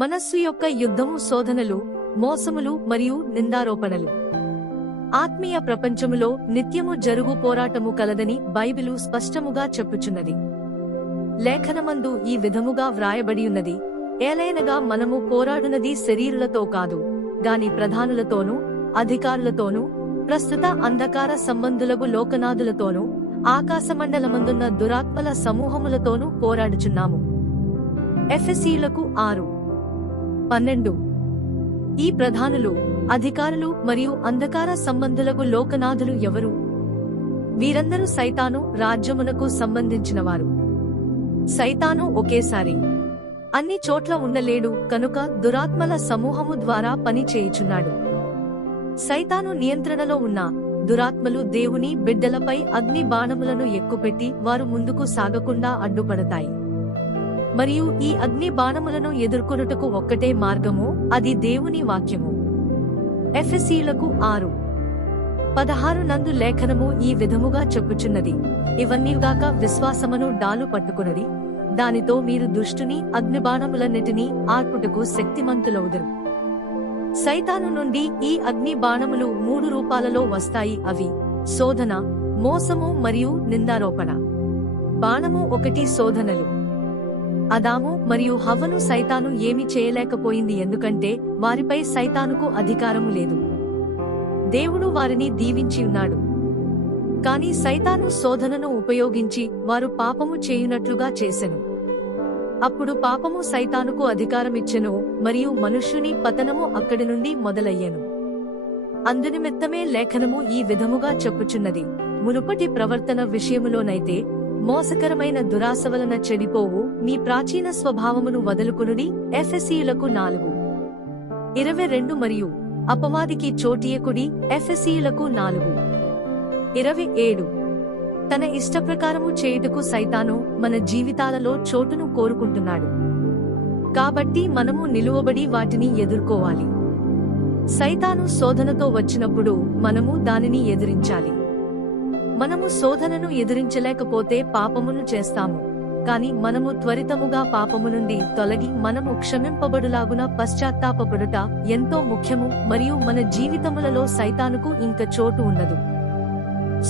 మనస్సు యొక్క యుద్ధము శోధనలు, మోసములు మరియు నిందారోపణలు. ఆత్మీయ ప్రపంచములో నిత్యము జరుగు పోరాటము కలదని బైబిలు స్పష్టముగా చెప్పుచున్నది. లేఖనమందు ఈ విధముగా వ్రాయబడియున్నది, ఏలైనగా మనము పోరాడునది శరీరులతో కాదు, గాని ప్రధానులతోనూ అధికారులతోనూ ప్రస్తుత అంధకార సంబంధులగు లోకనాథులతోనూ ఆకాశమండలమందున్న దురాత్మల సమూహములతోనూ పోరాడుచున్నాము. ఎఫెసీయులకు 6:12. ఈ ప్రధానులు, అధికారులు మరియు అంధకార సంబంధులగు లోకనాథులు ఎవరు? వీరందరూ సైతాను రాజ్యమునకు సంబంధించినవారు. సైతాను ఒకేసారి అన్ని చోట్ల ఉండలేడు కనుక దురాత్మల సమూహము ద్వారా పని చేయుచున్నాడు. సైతాను నియంత్రణలో ఉన్న దురాత్మలు దేవుని బిడ్డలపై అగ్ని బాణములను ఎక్కుపెట్టి వారు ముందుకు సాగకుండా అడ్డుపడతాయి. మరియు ఈ అగ్ని బాణములను ఎదుర్కొనుటకు ఒక్కటే మార్గము, అది దేవుని వాక్యము. ఎఫెసీయులకు 6:16 నందు లేఖనము ఈ విధముగా చెప్పుచున్నది, ఇవన్నీగాక విశ్వాసమును డాలు పట్టుకునడి, దానితో మీరు దుష్టుని అగ్నిబాణములన్నిటినీ ఆర్పుటకు శక్తిమంతులవుదురు. సైతాను నుండి ఈ అగ్ని బాణములు 3 రూపాలలో వస్తాయి. అవి శోధన, మోసము మరియు నిందారోపణ. బాణము 1 శోధనలు. అదాము మరియు హవ్వను సైతాను ఏమీ చేయలేకపోయింది, ఎందుకంటే వారిపై సైతానుకు అధికారము లేదు. దేవుడు వారిని దీవించి ఉన్నాడు. కాని సైతాను శోధనను ఉపయోగించి వారు పాపము చేయునట్లుగా చేసెను. అప్పుడు పాపము సైతానుకు అధికారమిచ్చెను మరియు మనుష్యుని పతనము అక్కడి నుండి మొదలయ్యెను. అందునిమిత్తమే లేఖనము ఈ విధముగా చెప్పుచున్నది, మునుపటి ప్రవర్తన విషయములోనైతే మోసకరమైన దురాశ వలన చెడిపోవు మీ ప్రాచీన స్వభావమును వదులుకొనుడి. ఎఫెసీయులకు 4:22 మరియు అపవాదికి చోటియకుడి. ఎఫెసీయులకు 4:27. తన ఇష్టప్రకారము చేయుటకు సైతాను మన జీవితాలలో చోటును కోరుకుంటున్నాడు. కాబట్టి మనము నిలువబడి వాటిని ఎదుర్కోవాలి. సైతాను శోధనతో వచ్చినప్పుడు మనము దానిని ఎదిరించాలి. మనము శోధనను ఎదిరించలేకపోతే పాపమును చేస్తాము. కాని మనము త్వరితముగా పాపము నుండి తొలగి మనము క్షమింపబడులాగున పశ్చాత్తాపపడుట ఎంతో ముఖ్యము. మరియు మన జీవితములలో సైతానుకు ఇంక చోటు ఉండదు.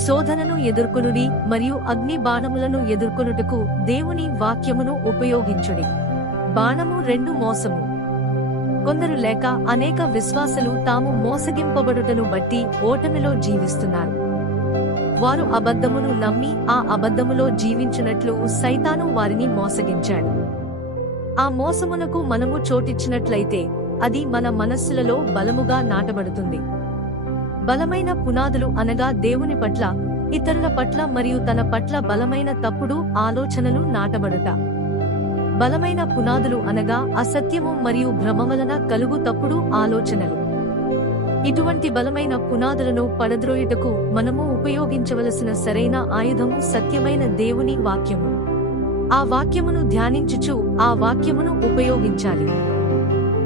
శోధనను ఎదుర్కొనుడి మరియు అగ్ని బాణములను ఎదుర్కొనుటకు దేవుని వాక్యమును ఉపయోగించుడి. బాణము 2 మోసము. కొందరు లేక అనేక విశ్వాసులు తాము మోసగింపబడుటను బట్టి ఓటమిలో జీవిస్తున్నారు. వారు అబద్ధమును నమ్మి ఆ అబద్ధములో జీవించినట్లు సైతాను వారిని మోసగించాడు. ఆ మోసమునకు మనము చోటిచ్చినట్లయితే అది మన మనస్సులలో బలముగా నాటబడుతుంది. బలమైన పునాదులు అనగా దేవుని పట్ల, ఇతరుల పట్ల మరియు తన పట్ల బలమైన తప్పుడు ఆలోచనలు నాటబడుట. బలమైన పునాదులు అనగా అసత్యము మరియు భ్రమ వలన కలుగు తప్పుడు ఆలోచనలు. ఇటువంటి బలమైన పునాదులను పడద్రోయుటకు మనము ఉపయోగించవలసిన సరైన ఆయుధము సత్యమైన దేవుని వాక్యము. ఆ వాక్యమును ధ్యానించుచు ఆ వాక్యమును ఉపయోగించాలి.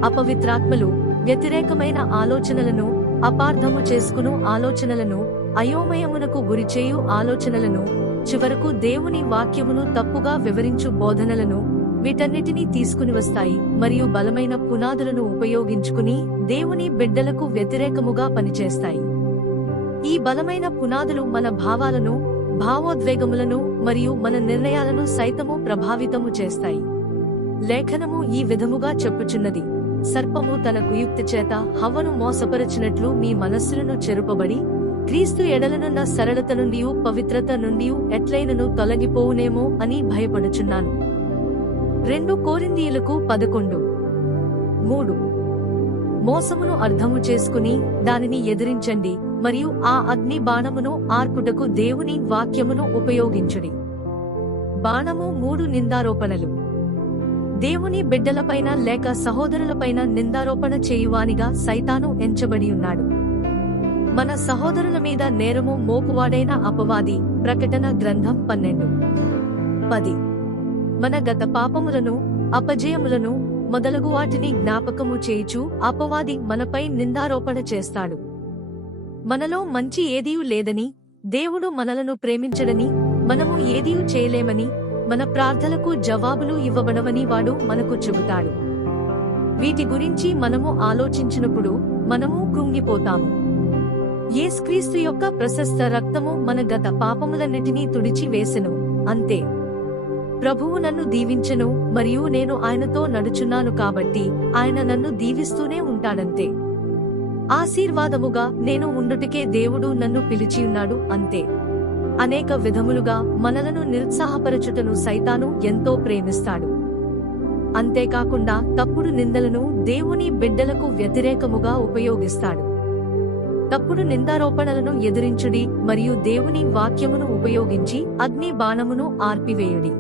అపవిత్రాత్మలు, వ్యతిరేకమైన ఆలోచనలను, అపార్థము చేసుకును ఆలోచనలను, అయోమయమునకు గురిచేయు ఆలోచనలను, చివరకు దేవుని వాక్యమును తప్పుగా వివరించు బోధనలను, వీటన్నిటినీ తీసుకుని వస్తాయి మరియు బలమైన పునాదులను ఉపయోగించుకుని దేవుని బిడ్డలకు వ్యతిరేకముగా పనిచేస్తాయి. ఈ బలమైన పునాదులు మన భావాలను, భావోద్వేగములను మరియు మన నిర్ణయాలను సైతము ప్రభావితము చేస్తాయి. లేఖనము ఈ విధముగా చెప్పుచున్నది, సర్పము తన కుయుక్తి చేత హవ్వను మోసపరచినట్లు మీ మనస్సులను చెరుపబడి క్రీస్తు ఎడలనున్న సరళత నుండియు పవిత్రత నుండియు ఎట్లైనను తొలగిపోవునేమో అని భయపడుచున్నాను. 2 కొరింథీయులకు 11:3. మోసమును అర్థము చేసుకుని దానిని ఎదిరించండి మరియు ఆ అగ్ని బాణమును ఆర్పుటకు దేవుని వాక్యమును ఉపయోగించుడి. బాణము 3 నిందారోపణలు. దేవుని బిడ్డలపైన లేక సహోదరులపైన నిందారోపణ చేయువానిగా సైతాను ఎంచబడియున్నాడు. మన సహోదరుల మీద నేరము మోపువాడైన అపవాది. ప్రకటన గ్రంథం 12:10. మన గత పాపములను, అపజయములను మొదలగు వాటిని జ్ఞాపకము చేయుచు అపవాది మనపై నిందారోపణ చేస్తాడు. మనలో మంచి ఏదీయూ లేదని, దేవుడు మనలను ప్రేమించడని, మనము ఏదీయూ చేయలేమని, మన ప్రార్థనలకు జవాబులు ఇవ్వబడవని వాడు మనకు చెబుతాడు. వీటి గురించి మనము ఆలోచించినప్పుడు మనము కృంగిపోతాము. యేసుక్రీస్తు యొక్క ప్రశస్త రక్తము మన గత పాపములన్నిటినీ తుడిచి వేసెను, అంతే. ప్రభువు నన్ను దీవించెను మరియు నేను ఆయనతో నడుచున్నాను కాబట్టి ఆయన నన్ను దీవిస్తూనే ఉంటాడంతే. ఆశీర్వాదముగా నేను ఉండుటకే దేవుడు నన్ను పిలిచియున్నాడు, అంతే. అనేక విధములుగా మనలను నిరుత్సాహపరచుటను సైతాను ఎంతో ప్రేమిస్తాడు. అంతేకాకుండా తప్పుడు నిందలను దేవుని బిడ్డలకు వ్యతిరేకముగా ఉపయోగిస్తాడు. తప్పుడు నిందారోపణలను ఎదిరించుడి మరియు దేవుని వాక్యమును ఉపయోగించి అగ్ని బాణమును ఆర్పివేయుడి.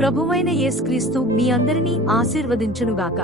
ప్రభువైన యేసుక్రీస్తు మీ అందరినీ ఆశీర్వదించునుగాక.